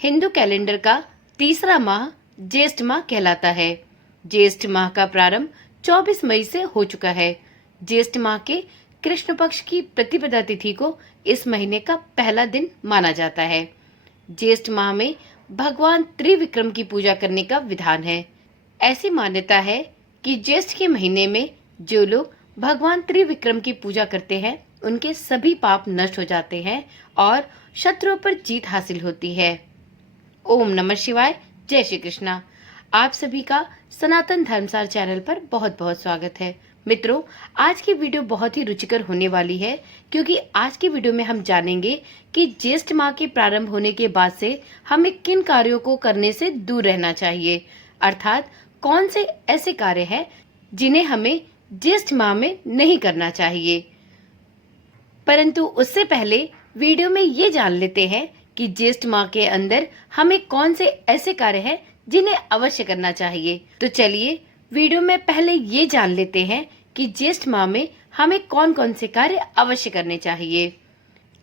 Hindu calendar का तीसरा माह ज्येष्ठ माह कहलाता है। ज्येष्ठ माह का प्रारंभ 24 मई से हो चुका है। ज्येष्ठ माह के कृष्ण पक्ष की प्रतिपदा तिथि को इस महीने का पहला दिन माना जाता है। ज्येष्ठ माह में भगवान त्रिविक्रम की पूजा करने का विधान है। ऐसी मान्यता है कि ज्येष्ठ के महीने में जो लोग भगवान त्रिविक्रम की पूजा करते हैं उनके सभी पाप नष्ट हो जाते हैं और शत्रुओं पर जीत हासिल होती है। ओम नमः शिवाय। जय श्री कृष्णा। आप सभी का सनातन धर्मसार चैनल पर बहुत बहुत स्वागत है। मित्रों, आज की वीडियो बहुत ही रुचिकर होने वाली है क्योंकि आज की वीडियो में हम जानेंगे कि ज्येष्ठ माह के प्रारंभ होने के बाद से हमें किन कार्यों को करने से दूर रहना चाहिए, अर्थात कौन से ऐसे कार्य हैं जिन्हें हमें ज्येष्ठ माह में नहीं करना चाहिए। परंतु उससे पहले वीडियो में ये जान लेते हैं कि ज्येष्ठ माह के अंदर हमें कौन से ऐसे कार्य हैं जिन्हें अवश्य करना चाहिए। तो चलिए वीडियो में पहले ये जान लेते हैं कि ज्येष्ठ माह में हमें कौन कौन से कार्य अवश्य करने चाहिए।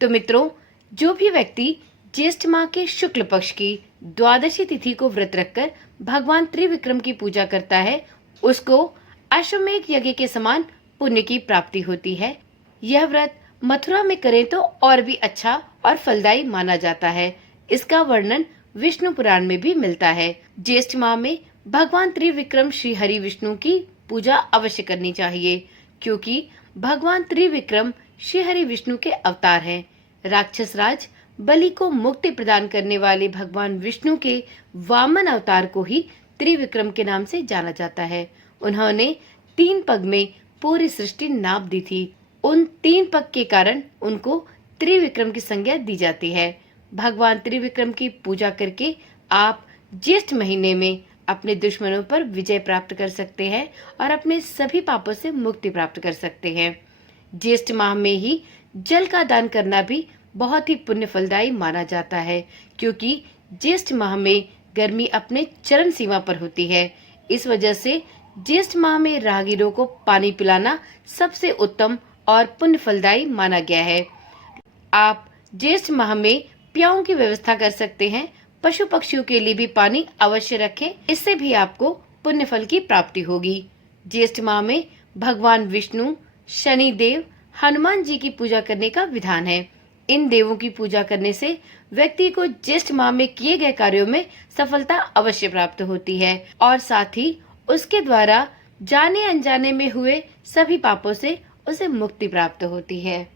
तो मित्रों, जो भी व्यक्ति ज्येष्ठ माह के शुक्ल पक्ष की द्वादशी तिथि को व्रत रखकर भगवान त्रिविक्रम की पूजा करता है उसको अश्वमेध यज्ञ के समान पुण्य की प्राप्ति होती है। यह व्रत मथुरा में करें तो और भी अच्छा और फलदायी माना जाता है। इसका वर्णन विष्णु पुराण में भी मिलता है। ज्येष्ठ माह में भगवान त्रिविक्रम श्री हरि विष्णु की पूजा अवश्य करनी चाहिए क्योंकि भगवान त्रिविक्रम श्री हरि विष्णु के अवतार हैं। राक्षस राज बलि को मुक्ति प्रदान करने वाले भगवान विष्णु के वामन अवतार को ही त्रिविक्रम के नाम से जाना जाता है। उन्होंने 3 पग में पूरी सृष्टि नाप दी थी। उन 3 पग के कारण उनको त्रिविक्रम की संज्ञा दी जाती है। भगवान त्रिविक्रम की पूजा करके आप ज्येष्ठ महीने में अपने दुश्मनों पर विजय प्राप्त कर सकते हैं और अपने सभी पापों से मुक्ति प्राप्त कर सकते हैं। ज्येष्ठ माह में ही जल का दान करना भी बहुत ही पुण्य फलदायी माना जाता है क्योंकि ज्येष्ठ माह में गर्मी अपने चरम सीमा पर होती है। इस वजह से ज्येष्ठ माह में राहगीरों को पानी पिलाना सबसे उत्तम और पुण्य फलदायी माना गया है। आप ज्येष्ठ माह में प्याऊ की व्यवस्था कर सकते हैं। पशु पक्षियों के लिए भी पानी अवश्य रखें, इससे भी आपको पुण्य फल की प्राप्ति होगी। ज्येष्ठ माह में भगवान विष्णु, शनि देव, हनुमान जी की पूजा करने का विधान है। इन देवों की पूजा करने से व्यक्ति को ज्येष्ठ माह में किए गए कार्यों में सफलता अवश्य प्राप्त होती है और साथ ही उसके द्वारा जाने अनजाने में हुए सभी पापों से उसे मुक्ति प्राप्त होती है।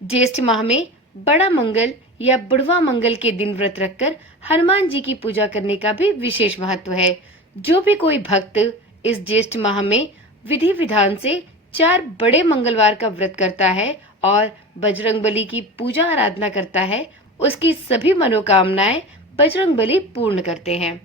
ज्येष्ठ माह में बड़ा मंगल या बुढ़वा मंगल के दिन व्रत रखकर हनुमान जी की पूजा करने का भी विशेष महत्व है। जो भी कोई भक्त इस ज्येष्ठ माह में विधि विधान से 4 बड़े मंगलवार का व्रत करता है और बजरंगबली की पूजा आराधना करता है, उसकी सभी मनोकामनाएं बजरंगबली पूर्ण करते हैं।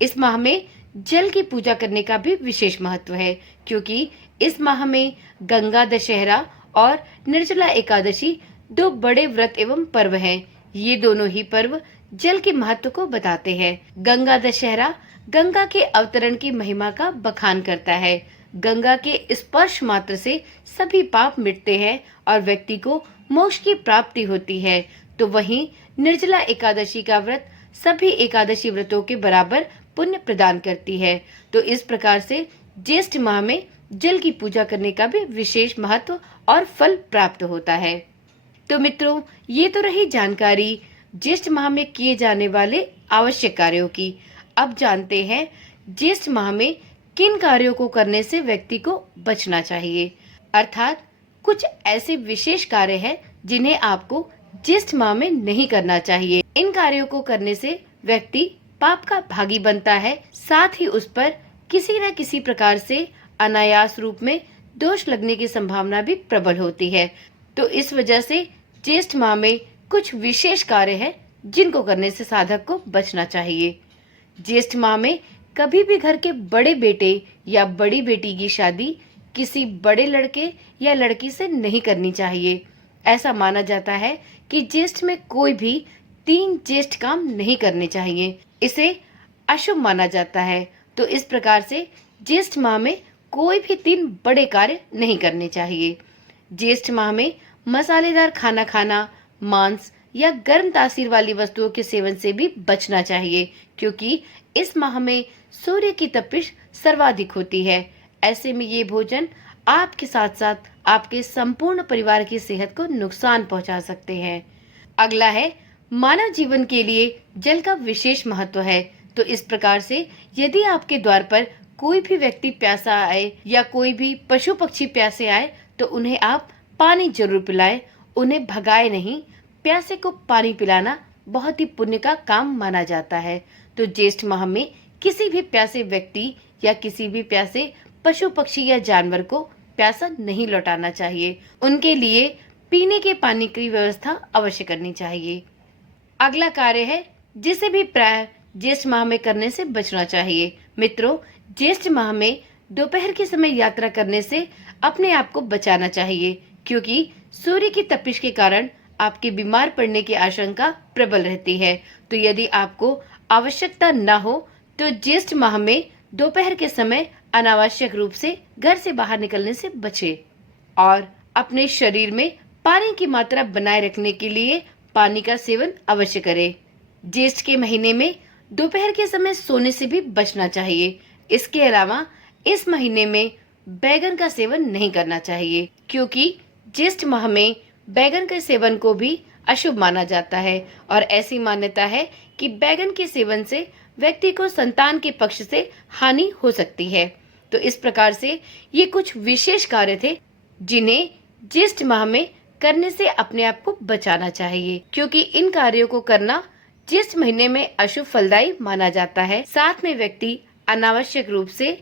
इस माह में जल की पूजा करने का भी विशेष महत्व है क्योंकि इस माह में गंगा दशहरा और निर्जला एकादशी 2 बड़े व्रत एवं पर्व हैं। ये दोनों ही पर्व जल के महत्व को बताते हैं। गंगा दशहरा गंगा के अवतरण की महिमा का बखान करता है। गंगा के स्पर्श मात्र से सभी पाप मिटते हैं और व्यक्ति को मोक्ष की प्राप्ति होती है। तो वहीं निर्जला एकादशी का व्रत सभी एकादशी व्रतों के बराबर पुण्य प्रदान करती है। तो इस प्रकार से ज्येष्ठ माह में जल की पूजा करने का भी विशेष महत्व और फल प्राप्त होता है। तो मित्रों, ये तो रही जानकारी ज्येष्ठ माह में किए जाने वाले आवश्यक कार्यों की। अब जानते हैं ज्येष्ठ माह में किन कार्यों को करने से व्यक्ति को बचना चाहिए, अर्थात कुछ ऐसे विशेष कार्य हैं जिन्हें आपको ज्येष्ठ माह में नहीं करना चाहिए। इन कार्यों को करने से व्यक्ति पाप का भागी बनता है, साथ ही उस पर किसी न किसी प्रकार से अनायास रूप में दोष लगने की संभावना भी प्रबल होती है। तो इस वजह से ज्येष्ठ माह में कुछ विशेष कार्य हैं जिनको करने से साधक को बचना चाहिए। ज्येष्ठ माह में कभी भी घर के बड़े बेटे या बड़ी बेटी की शादी किसी बड़े लड़के या लड़की से नहीं करनी चाहिए। ऐसा माना जाता है कि ज्येष्ठ में कोई भी 3 ज्येष्ठ काम नहीं करने चाहिए, इसे अशुभ माना जाता है। तो इस प्रकार से ज्येष्ठ माह में कोई भी 3 बड़े कार्य नहीं करने चाहिए। ज्येष्ठ माह में मसालेदार खाना खाना, मांस या गर्म तासीर वाली वस्तुओं के सेवन से भी बचना चाहिए, क्योंकि इस माह में सूर्य की तपिश सर्वाधिक होती है। ऐसे में ये भोजन आपके साथ साथ आपके संपूर्ण परिवार की सेहत को नुकसान पहुंचा सकते हैं। अगला है, मानव जीवन के लिए जल का विशेष महत्व है। तो इस प्रकार से यदि आपके द्वार पर कोई भी व्यक्ति प्यासा आए या कोई भी पशु पक्षी प्यासे आए तो उन्हें आप पानी जरूर पिलाएं, उन्हें भगाए नहीं। प्यासे को पानी पिलाना बहुत ही पुण्य का काम माना जाता है। तो ज्येष्ठ माह में किसी भी प्यासे व्यक्ति या किसी भी प्यासे पशु पक्षी या जानवर को प्यासा नहीं लौटाना चाहिए। उनके लिए पीने के पानी की व्यवस्था अवश्य करनी चाहिए। अगला कार्य है जिसे भी प्राय ज्येष्ठ माह में करने से बचना चाहिए। मित्रों, ज्येष्ठ माह में दोपहर के समय यात्रा करने से अपने आप को बचाना चाहिए, क्योंकि सूर्य की तपिश के कारण आपके बीमार पड़ने की आशंका प्रबल रहती है। तो यदि आपको आवश्यकता न हो तो ज्येष्ठ माह में दोपहर के समय अनावश्यक रूप से घर से बाहर निकलने से बचें और अपने शरीर में पानी की मात्रा बनाए रखने के लिए पानी का सेवन अवश्य करें। ज्येष्ठ के महीने में दोपहर के समय सोने से भी बचना चाहिए। इसके अलावा इस महीने में बैगन का सेवन नहीं करना चाहिए, क्योंकि ज्येष्ठ माह में बैगन के सेवन को भी अशुभ माना जाता है और ऐसी मान्यता है कि बैगन के सेवन से व्यक्ति को संतान के पक्ष से हानि हो सकती है। तो इस प्रकार से ये कुछ विशेष कार्य थे जिन्हें ज्येष्ठ माह में करने से अपने आप को बचाना चाहिए, क्योंकि इन कार्यों को करना ज्येष्ठ महीने में अशुभ फलदायी माना जाता है। साथ में व्यक्ति अनावश्यक रूप से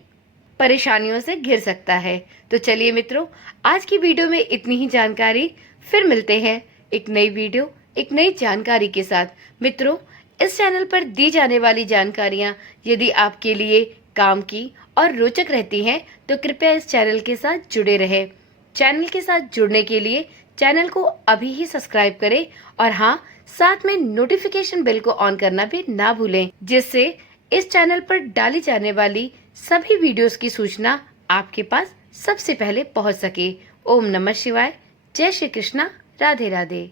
परेशानियों से घिर सकता है। तो चलिए मित्रों, आज की वीडियो में इतनी ही जानकारी। फिर मिलते हैं एक नई वीडियो, एक नई जानकारी के साथ। मित्रों, इस चैनल पर दी जाने वाली जानकारियां यदि आपके लिए काम की और रोचक रहती हैं तो कृपया इस चैनल के साथ जुड़े रहें। चैनल के साथ जुड़ने के लिए चैनल को अभी ही सब्सक्राइब करें और हाँ, साथ में नोटिफिकेशन बेल को ऑन करना भी ना भूलें, जिससे इस चैनल पर डाली जाने वाली सभी वीडियोस की सूचना आपके पास सबसे पहले पहुंच सके। ओम नमः शिवाय। जय श्री कृष्णा। राधे राधे।